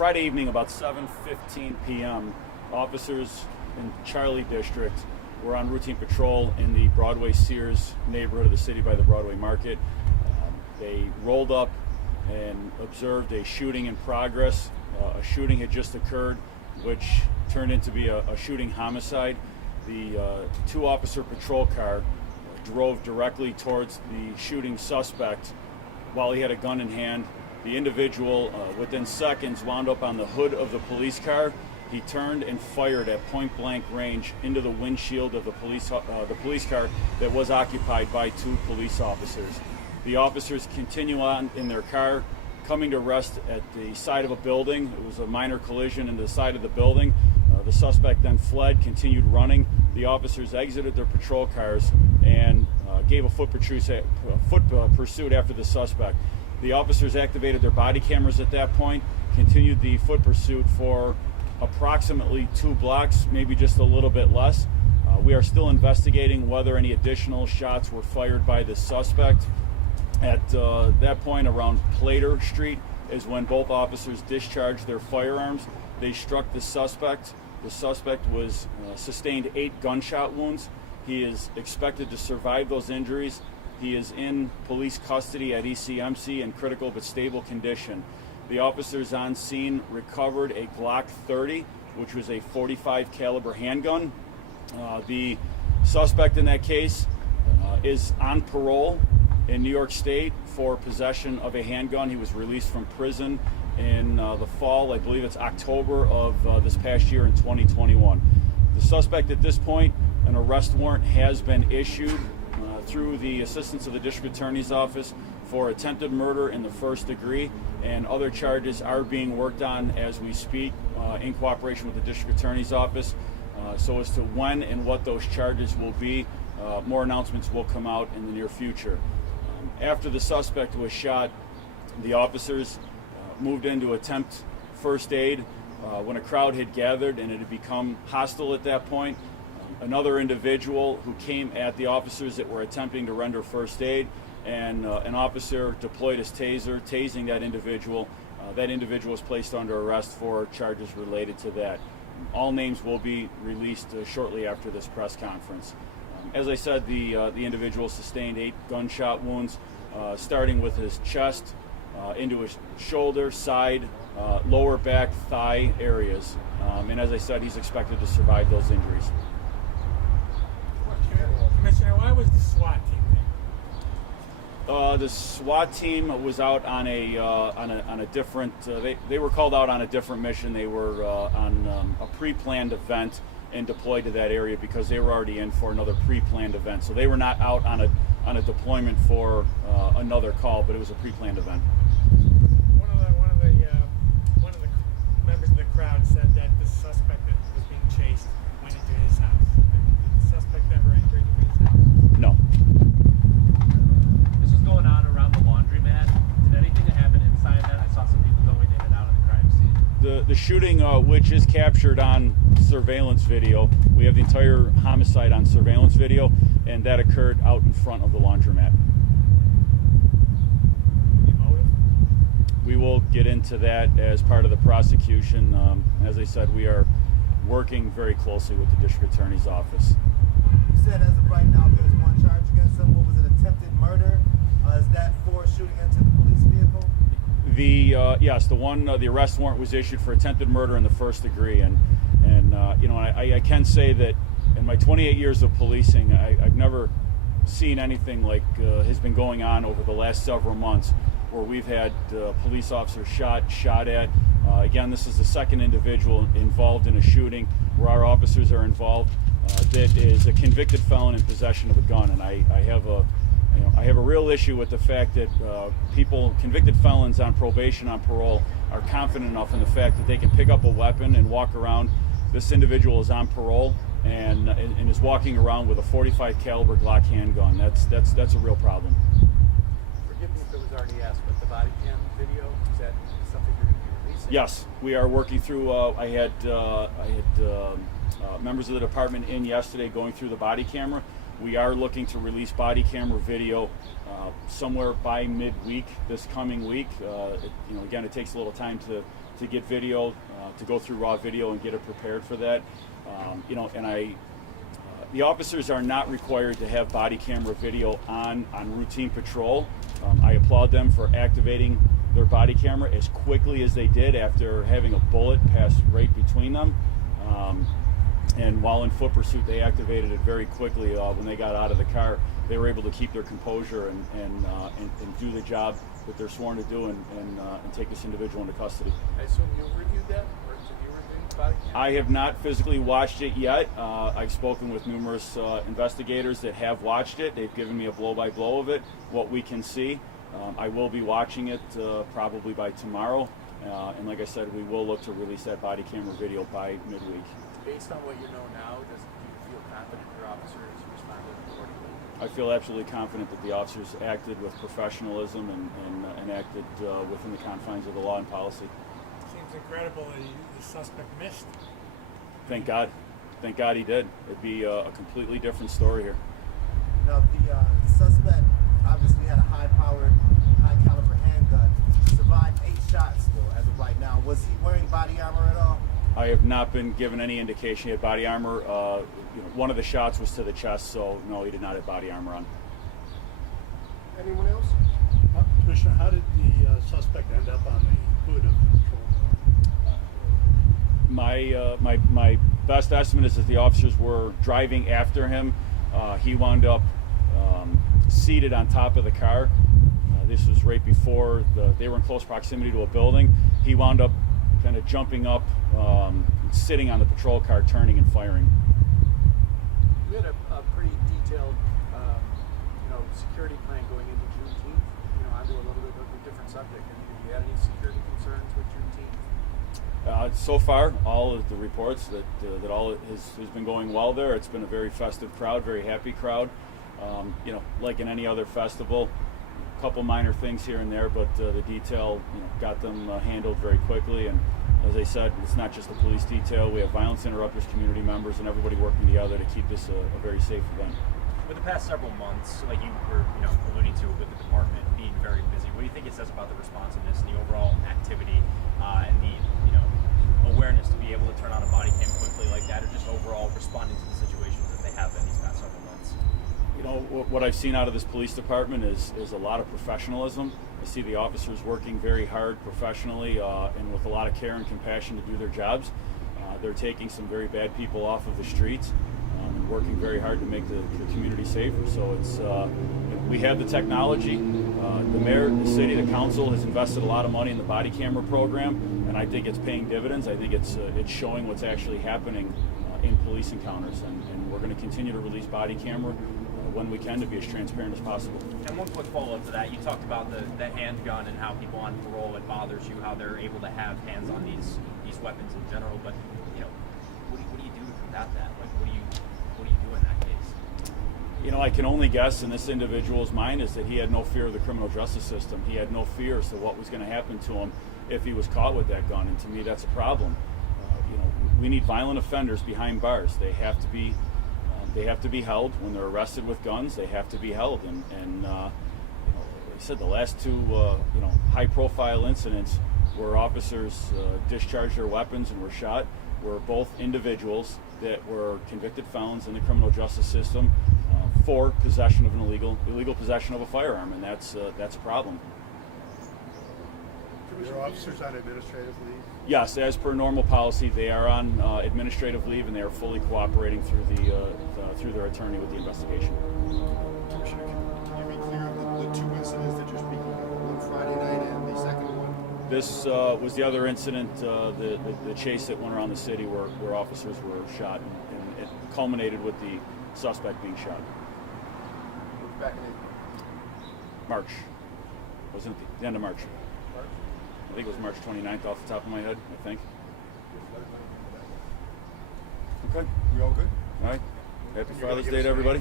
Friday evening, about 7:15 p.m., officers in Charlie District were on routine patrol in the Broadway Sears neighborhood of the city by the Broadway Market. They rolled up and observed a shooting in progress. A shooting had just occurred, which turned into be a shooting homicide. The two-officer patrol car drove directly towards the shooting suspect while he had a gun in hand. The individual, within seconds, wound up on the hood of the police car. He turned and fired at point-blank range into the windshield of the police car that was occupied by two police officers. The officers continue on in their car, coming to rest at the side of a building. It was a minor collision into the side of the building. The suspect then fled, continued running. The officers exited their patrol cars and gave a foot pursuit after the suspect. The officers activated their body cameras at that point, continued the foot pursuit for approximately 2 blocks, maybe just a little bit less. We are still investigating whether any additional shots were fired by the suspect. At that point, around Plater Street, is when both officers discharged their firearms. They struck the suspect. The suspect was sustained 8 gunshot wounds. He is expected to survive those injuries. He is in police custody at ECMC in critical but stable condition. The officers on scene recovered a Glock 30, which was a .45 caliber handgun. The suspect in that case is on parole in New York State for possession of a handgun. He was released from prison in the fall, I believe it's October of this past year in 2021. The suspect at this point, an arrest warrant has been issued through the assistance of the District Attorney's Office for attempted murder in the first degree, and other charges are being worked on as we speak in cooperation with the District Attorney's Office. So as to when and what those charges will be, more announcements will come out in the near future. After the suspect was shot, the officers moved in to attempt first aid when a crowd had gathered and it had become hostile at that point. Another individual who came at the officers that were attempting to render first aid, and an officer deployed his taser, tasing that individual. That individual was placed under arrest for charges related to that. All names will be released shortly after this press conference. As I said, the individual sustained 8 gunshot wounds, starting with his chest, into his shoulder, side, lower back, thigh areas. And as I said, he's expected to survive those injuries. Commissioner, why was the SWAT team there? The SWAT team was out on a different. They were called out on a different mission. They were on a pre-planned event and deployed to that area because they were already in for another pre-planned event. So they were not out on a deployment for another call, but it was a pre-planned event. One of the members of the crowd said that the suspect that was being chased went into his house. Did the suspect ever enter into his house? No. This was going on around the laundromat. Did anything happen inside that? I saw some people going in and out of the crime scene. The shooting, which is captured on surveillance video, we have the entire homicide on surveillance video, and that occurred out in front of the laundromat. The motive? We will get into that as part of the prosecution. As I said, we are working very closely with the District Attorney's Office. You said as of right now there's one charge against him. What was it, attempted murder? Is that for shooting into the police vehicle? Yes, the arrest warrant was issued for attempted murder in the first degree, and I can say that in my 28 years of policing, I've never seen anything like has been going on over the last several months, where we've had police officers shot at. Again, this is the second individual involved in a shooting where our officers are involved that is a convicted felon in possession of a gun, and I have a real issue with the fact that convicted felons on probation, on parole, are confident enough in the fact that they can pick up a weapon and walk around. This individual is on parole and is walking around with a .45 caliber Glock handgun. That's a real problem. Forgive me if it was already asked, but the body cam video, is that something you're going to be releasing? Yes, we are working through. I had members of the department in yesterday going through the body camera. We are looking to release body camera video somewhere by midweek this coming week. Again, it takes a little time to to get video, to go through raw video and get it prepared for that. You know, and the officers are not required to have body camera video on routine patrol. I applaud them for activating their body camera as quickly as they did after having a bullet pass right between them. And while in foot pursuit, they activated it very quickly. When they got out of the car, they were able to keep their composure and do the job that they're sworn to do and take this individual into custody. I assume you reviewed that, or did you review the body cam? I have not physically watched it yet. I've spoken with numerous investigators that have watched it. They've given me a blow-by-blow of it, what we can see. I will be watching it probably by tomorrow. And like I said, we will look to release that body camera video by midweek. Based on what you know now, do you feel confident your officers responded accordingly? I feel absolutely confident that the officers acted with professionalism and acted within the confines of the law and policy. Seems incredible that the suspect missed. Thank God. Thank God he did. It'd be a completely different story here. Now, the suspect obviously had a high-powered, high-caliber handgun. Survived 8 shots, though, as of right now. Was he wearing body armor at all? I have not been given any indication he had body armor. You know, one of the shots was to the chest, so no, he did not have body armor on. Anyone else? Commissioner, how did the suspect end up on the hood of the patrol car? My best estimate is that the officers were driving after him. He wound up seated on top of the car. This was right before they were in close proximity to a building. He wound up kind of jumping up, sitting on the patrol car, turning and firing. You had a pretty detailed, security plan going into Juneteenth. Onto a little bit of a different subject. Have you had any security concerns with Juneteenth? So far, all of the reports that all has been going well there. It's been a very festive crowd, very happy crowd. Like in any other festival, a couple minor things here and there, but the detail got them handled very quickly. And as I said, it's not just the police detail. We have violence interrupters, community members, and everybody working together to keep this a very safe event. For the past several months, like you were alluding to with the department being very busy, what do you think it says about the responsiveness and the overall activity and the awareness to be able to turn on a body cam quickly like that, or just overall responding to the situations that they have been these past several months? What I've seen out of this police department is a lot of professionalism. I see the officers working very hard professionally and with a lot of care and compassion to do their jobs. They're taking some very bad people off of the streets and working very hard to make the community safer. So it's we have the technology. The mayor, the city, the council has invested a lot of money in the body camera program, and I think it's paying dividends. I think it's showing what's actually happening in police encounters, and we're going to continue to release body camera when we can to be as transparent as possible. And one quick follow-up to that, you talked about the handgun and how people on parole, it bothers you, how they're able to have hands on these weapons in general, but what do you do to combat that? Like, what do you do in that case? I can only guess, in this individual's mind, is that he had no fear of the criminal justice system. He had no fear as to what was going to happen to him if he was caught with that gun, and to me that's a problem. We need violent offenders behind bars. They have to be held. When they're arrested with guns, they have to be held. And I said the last two high-profile incidents where officers discharged their weapons and were shot were both individuals that were convicted felons in the criminal justice system for possession of an illegal possession of a firearm, and that's a problem. Are officers on administrative leave? Yes, as per normal policy, they are on administrative leave, and they are fully cooperating through their attorney with the investigation. Commissioner, can you be clear of the 2 incidents that you're speaking of, one Friday night and the second one? This was the other incident, the chase that went around the city where officers were shot, and it culminated with the suspect being shot. It was back in April. March. Wasn't it the end of March? I think it was March 29th off the top of my head, I think. Okay. We all good? All right. Happy Father's Day to everybody.